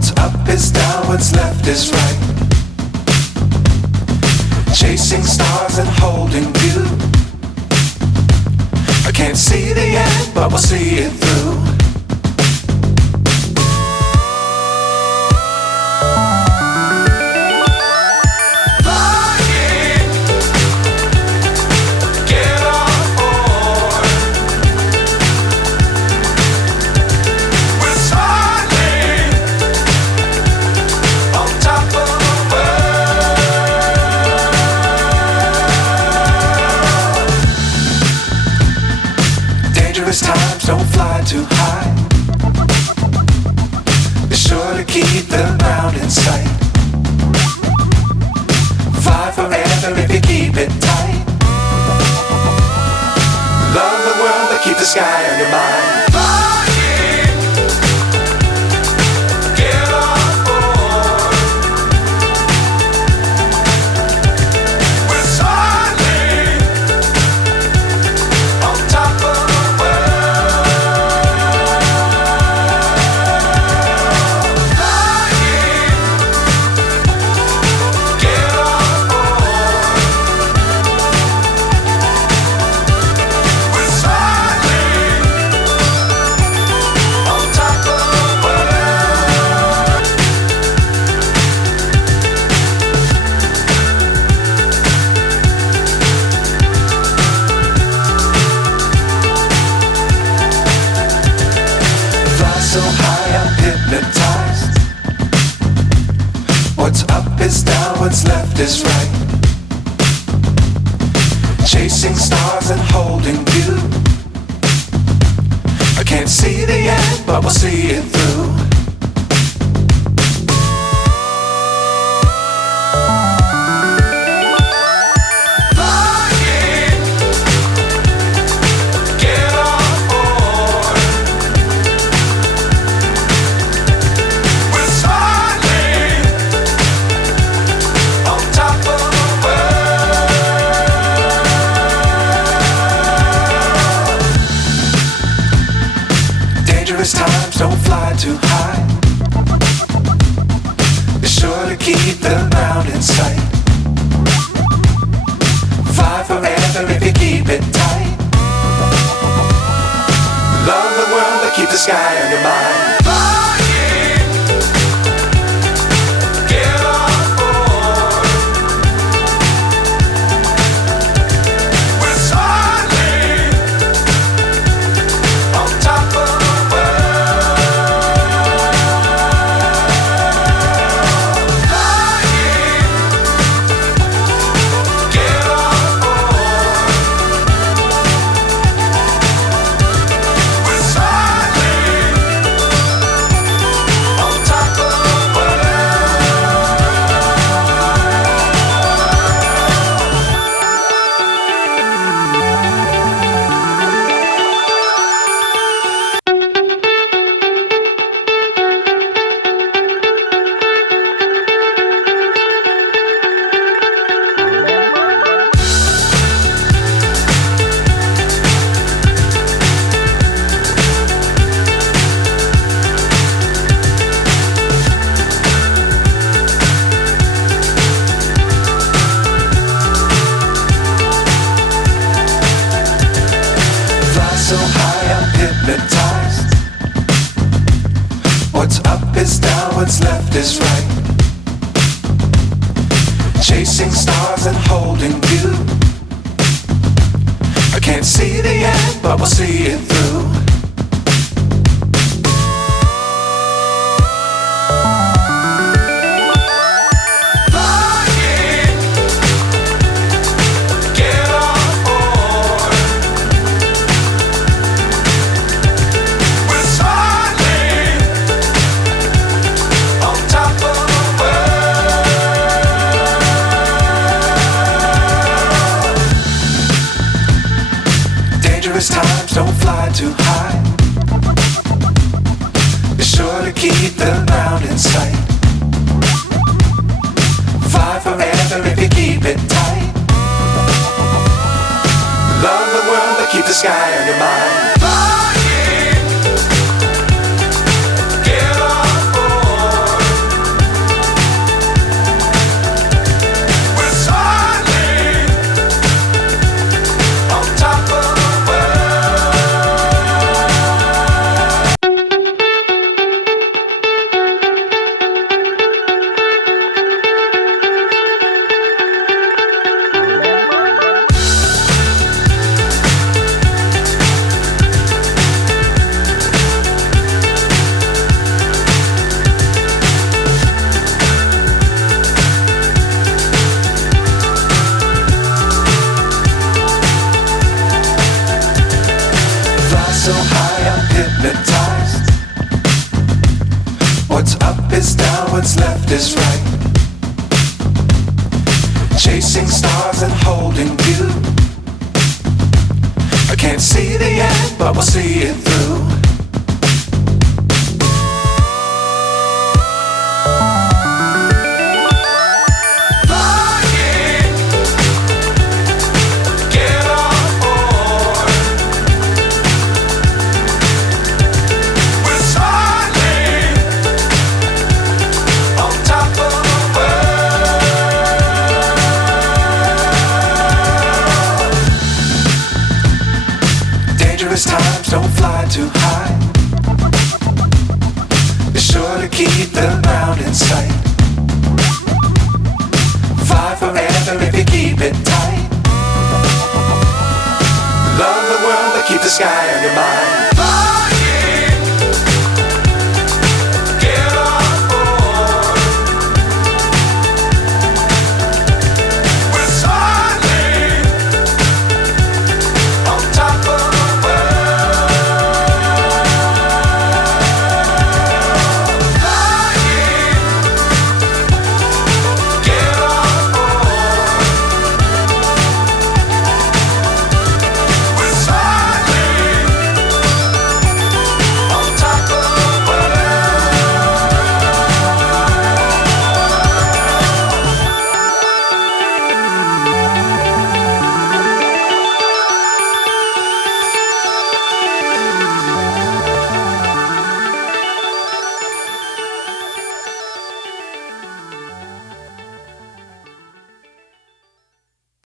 What's up is down, what's left is right. Chasing stars and holding you. I can't see the end, but we'll see it through. Times don't fly too high. Be sure to keep the ground in sight. Fly forever if you keep it tight. Love the world but keep the sky on your mind. So high I'm hypnotized. What's up is down, what's left is right. Chasing stars and holding you. I can't see the end, but we'll see it through. Times don't fly too high. Be sure to keep the ground in sight. Fly forever if you keep it tight. Love the world but keep the sky on your mind. So high I'm hypnotized. What's up is down, what's left is right. Chasing stars and holding you. I can't see the end, but we'll see it through. Times don't fly too high. Be sure to keep the ground in sight. Fly forever if you keep it tight. Love the world but keep the sky on your mind. Flying, get on board. up is down, what's left is right. Chasing stars and holding you. I can't see the end, but we'll see it through. Times don't fly too high. Be sure to keep the ground in sight. Fly forever if you keep it tight. Love the world but keep the sky on your mind.